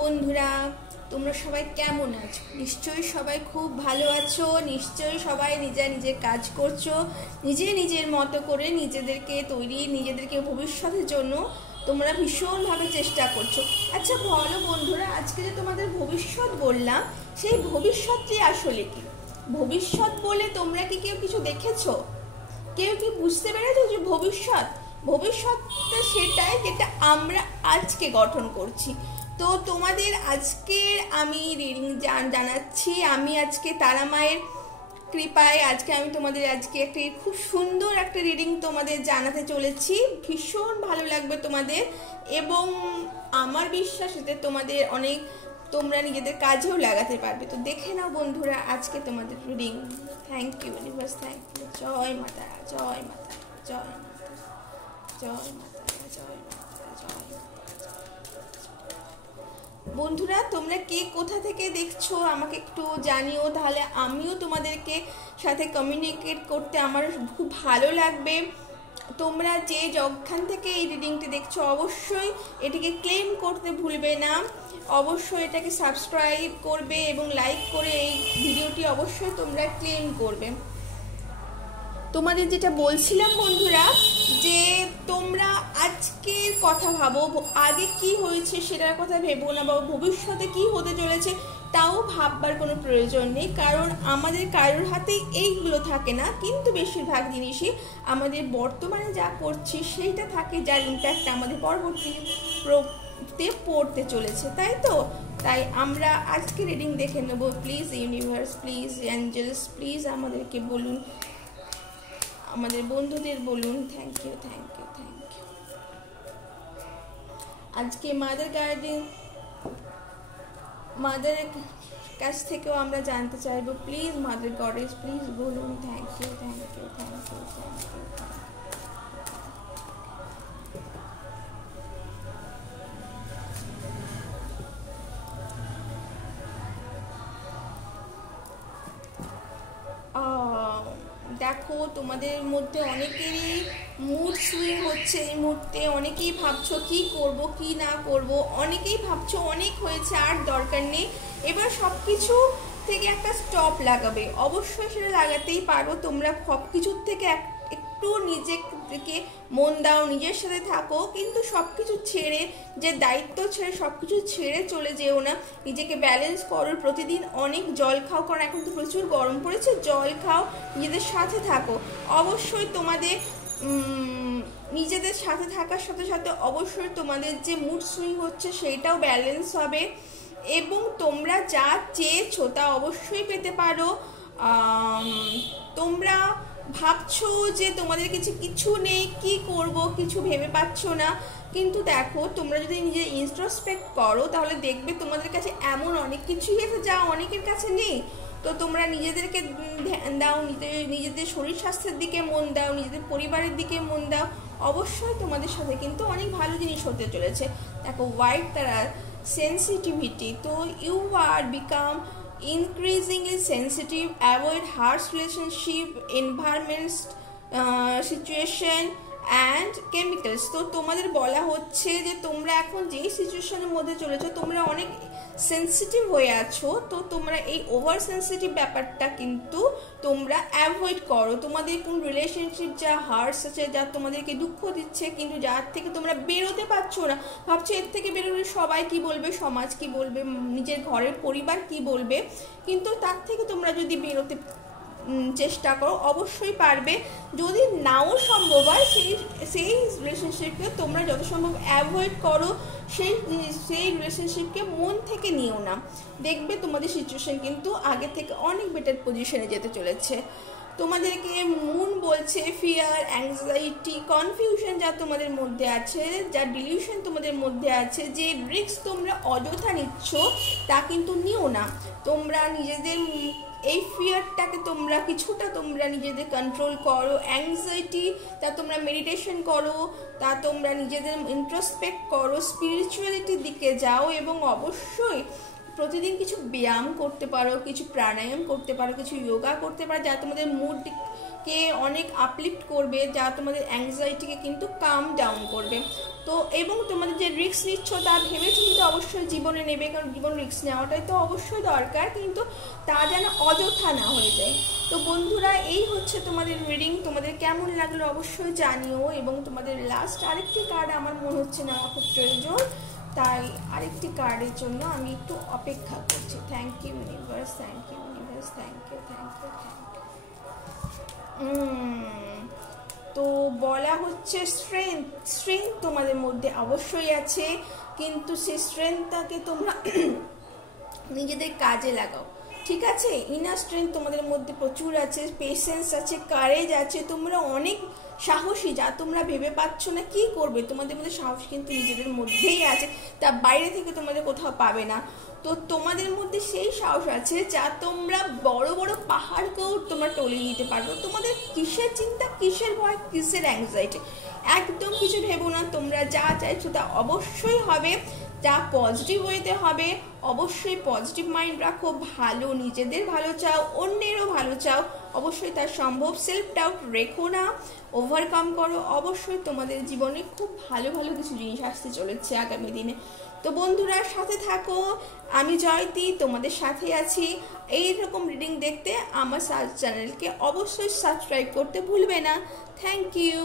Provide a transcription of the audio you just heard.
বন্ধুরা, তোমরা সবাই কেমন আছো? নিশ্চয়ই সবাই খুব ভালো আছো। নিশ্চয়ই সবাই নিজের কাজ করছো, নিজের মতো করে নিজেদেরকে ভবিষ্যতের জন্য তোমরা ভীষণভাবে চেষ্টা করছো। আচ্ছা বলো বন্ধুরা, আজকে যে তোমাদের ভবিষ্যৎ বললাম, সেই ভবিষ্যৎটি আসলে কি? ভবিষ্যৎ বলে তোমরা কি কেউ কিছু দেখেছো? কেউ কি বুঝতে পেরেছো যে ভবিষ্যৎটা সেটাই যেটা আমরা আজকে গঠন করছি। তো তোমাদের আজকের আমি রিডিং জানাচ্ছি। আমি আজকে তারা মায়ের কৃপায় আমি তোমাদের একটি খুব সুন্দর একটা রিডিং তোমাদের জানাতে চলেছি। ভীষণ ভালো লাগবে তোমাদের, এবং আমার বিশ্বাস এতে তোমাদের তোমরা নিজেদের কাজেও লাগাতে পারবে। তো দেখে নাও বন্ধুরা আজকে তোমাদের reading. Thank you universe, thank you. জয় মাতা, জয় মাতা, জয় মাতা, জয় মাতা, জয় মাতা, জয় মাতা। বন্ধুরা তোমরা কে কোথা থেকে দেখছো আমাকে একটু জানিও, তাহলে আমিও তোমাদেরকে সাথে কমিউনিকেট করতে আমার খুব ভালো লাগবে। তোমরা যে যখন থেকে এই রিডিংটি দেখছো অবশ্যই এটিকে ক্লেম করতে ভুলবে না। অবশ্যই এটাকে সাবস্ক্রাইব করবে এবং লাইক করে এই ভিডিওটি অবশ্যই তোমরা ক্লেম করবে। তোমাদের যেটা বলছিলাম বন্ধুরা, যে তোমরা আজকের কথা ভাবো, আগে কি হয়েছে সেটার কথা ভেবো না, বা ভবিষ্যতে কি হতে চলেছে তাও ভাববার কোনো প্রয়োজন নেই। কারণ আমাদের কারোর হাতেই এইগুলো থাকে না, কিন্তু বেশিরভাগ জিনিসই আমাদের বর্তমানে যা করছি সেইটা থাকে, যার ইম্প্যাক্ট আমাদের পরবর্তীতে পড়তে চলেছে, তাই তো? তাই আমরা আজকে রিডিং দেখে নেবো। Please universe, please angels, please আমাদেরকে বলুন, আমাদের বন্ধুদের বলুন। Thank you, thank you, thank you. আজকে মাদারের কাছ থেকেও আমরা জানতে চাইবো। প্লিজ মাদার গডেস, প্লিজ বলুন। Thank you, thank you, thank you, thank you. দেখো তোমাদের মধ্যে অনেকেরই মুড সুইং হচ্ছে এই মুহূর্তে। অনেকেই ভাবছো কি করব কি না করব, অনেকেই ভাবছো অনেক হয়েছে আর দরকার নেই, এবার সব কিছু থেকে একটা স্টপ লাগাবে। অবশ্যই সেটা লাগাতেই পারো। তোমরা সব কিছুর থেকে একটু নিজেকে মন দাও, নিজের সাথে থাকো, কিন্তু সব কিছু ছেড়ে, যে দায়িত্ব ছেড়ে সব কিছু ছেড়ে চলে যেও না। নিজেকে ব্যালেন্স করো, প্রতিদিন অনেক জল খাও, কারণ এখন তো প্রচুর গরম পড়েছে। জল খাও, নিজেদের সাথে থাকো। অবশ্যই তোমাদের নিজেদের সাথে থাকার সাথে সাথে অবশ্যই তোমাদের যে মুড সুইং হচ্ছে সেইটাও ব্যালেন্স হবে, এবং তোমরা যা চেয়েছো তা অবশ্যই পেতে পারো। তোমরা ভাবছো যে তোমাদের কাছে কিছু নেই, কি করব কিছু ভেবে পাচ্ছ না, কিন্তু দেখো তোমরা যদি নিজে ইন্ট্রোস্পেক্ট করো তাহলে দেখবে তোমাদের কাছে এমন অনেক কিছুই আছে যা অনেকের কাছে নেই। তো তোমরা নিজেদেরকে ধ্যান দাও, নিজেদের শরীর স্বাস্থ্যের দিকে মন দাও, নিজেদের পরিবারের দিকে মন দাও। অবশ্যই তোমাদের সাথে কিন্তু অনেক ভালো জিনিস হতে চলেছে। দেখো হোয়াইট তারা সেন্সিটিভিটি, তো you are become increasingly sensitive, avoid harsh relationship, environments, situation and chemicals। তো তোমাদের বলা হচ্ছে যে তোমরা এখন যেই সিচুয়েশনের মধ্যে চলেছো তোমরা অনেক সেন্সিটিভ হয়ে আছো। তো তোমরা এই ওভার সেন্সিটিভ ব্যাপারটা কিন্তু তোমরা অ্যাভয়েড করো। তোমাদের কোন রিলেশনশিপ যা হার্স আছে, যা তোমাদেরকে দুঃখ দিচ্ছে, কিন্তু যার থেকে তোমরা বেরোতে পারছো না, ভাবছো এর থেকে বেরোলে সবাই কি বলবে, সমাজ কি বলবে, নিজের ঘরের পরিবার কি বলবে, কিন্তু তার থেকে তোমরা যদি বেরোতে চেষ্টা করো অবশ্যই পারবে। যদি নাও সম্ভব হয় সেই রিলেশনশিপকে তোমরা যত সম্ভব অ্যাভয়েড করো, সেই রিলেশনশিপকে মন থেকে নিও না। দেখবে তোমাদের সিচুয়েশন কিন্তু আগে থেকে অনেক বেটার পজিশনে যেতে চলেছে। তোমাদেরকে মুন বলছে ফিয়ার, অ্যাংজাইটি, কনফিউশন যা তোমাদের মধ্যে আছে, যা ডিলিউশন তোমাদের মধ্যে আছে, যে রিস্ক তোমরা অযথা নিচ্ছ তা কিন্তু নিও না। তোমরা নিজেদের এই ফিয়ারটাকে তোমরা নিজেদের কন্ট্রোল করো। অ্যাংজাইটি তা তোমরা মেডিটেশন করো, তা তোমরা নিজেদের ইন্ট্রোস্পেক্ট করো, স্পিরিচুয়ালিটির দিকে যাও, এবং অবশ্যই প্রতিদিন কিছু ব্যায়াম করতে পারো, কিছু প্রাণায়াম করতে পারো, কিছু যোগা করতে পারো, যা তোমাদের মুডকে অনেক আপলিফ্ট করবে, যা তোমাদের অ্যাংজাইটিকে কিন্তু কাম ডাউন করবে। তো এবং তোমাদের যে রিস্ক নিচ্ছ তা ভেবেচিন্তে অবশ্যই জীবনে নেবে, কারণ জীবন রিস্ক নেওয়াটাই তো অবশ্যই দরকার, কিন্তু তা যেন অযথা না হয়ে যায়। তো বন্ধুরা, এই হচ্ছে তোমাদের রিডিং। তোমাদের কেমন লাগলো অবশ্যই জানিও, এবং তোমাদের লাস্ট আরেকটি কার্ড আমার মনে হচ্ছে নেওয়া খুব প্রয়োজন, তাই আরেকটি কার্ডের জন্য আমি একটু অপেক্ষা করছি। Thank you universe, thank you universe, thank you, thank you, thank you. তো বলা হচ্ছে স্ট্রেংথ তোমাদের মধ্যে অবশ্যই আছে, কিন্তু সেই স্ট্রেংথটাকে তোমরা নিজেদের কাজে লাগাও, ঠিক আছে? ইনার স্ট্রেংথ তোমাদের মধ্যে প্রচুর আছে, পেশেন্স আছে, কারেজ আছে, তোমরা অনেক সাহসী, যা তোমরা ভেবে পাচ্ছ না কি করবে, তোমাদের মধ্যে সাহস কিন্তু নিজেদের মধ্যেই আছে, তা বাইরে থেকে তোমাদের কোথাও পাবে না। তো তোমাদের মধ্যে সেই সাহস আছে যা তোমরা বড় বড় পাহাড়কেও তোমরা টলিয়ে দিতে পারবে। তোমাদের কিসের চিন্তা, কিসের ভয়, কিসের অ্যাংজাইটি, একদম কিছু ভেবো না। তোমরা যা চাইছো তা অবশ্যই হবে, যা পজিটিভ ওয়েতে হবে। অবশ্যই পজিটিভ মাইন্ড রাখো, ভালো, নিজেদের ভালো চাও, অন্যেরও ভালো চাও, অবশ্যই তার সম্ভব। সেলফ ডাউট রেখো না, ওভারকাম করো। অবশ্যই তোমাদের জীবনে খুব ভালো ভালো কিছু জিনিস আসতে চলেছে আগামী দিনে। তো বন্ধুরা, সাথে থাকো, আমি জয়তী তোমাদের সাথে আছি। এইরকম রিডিং দেখতে আমার চ্যানেলকে অবশ্যই সাবস্ক্রাইব করতে ভুলবে না। Thank you.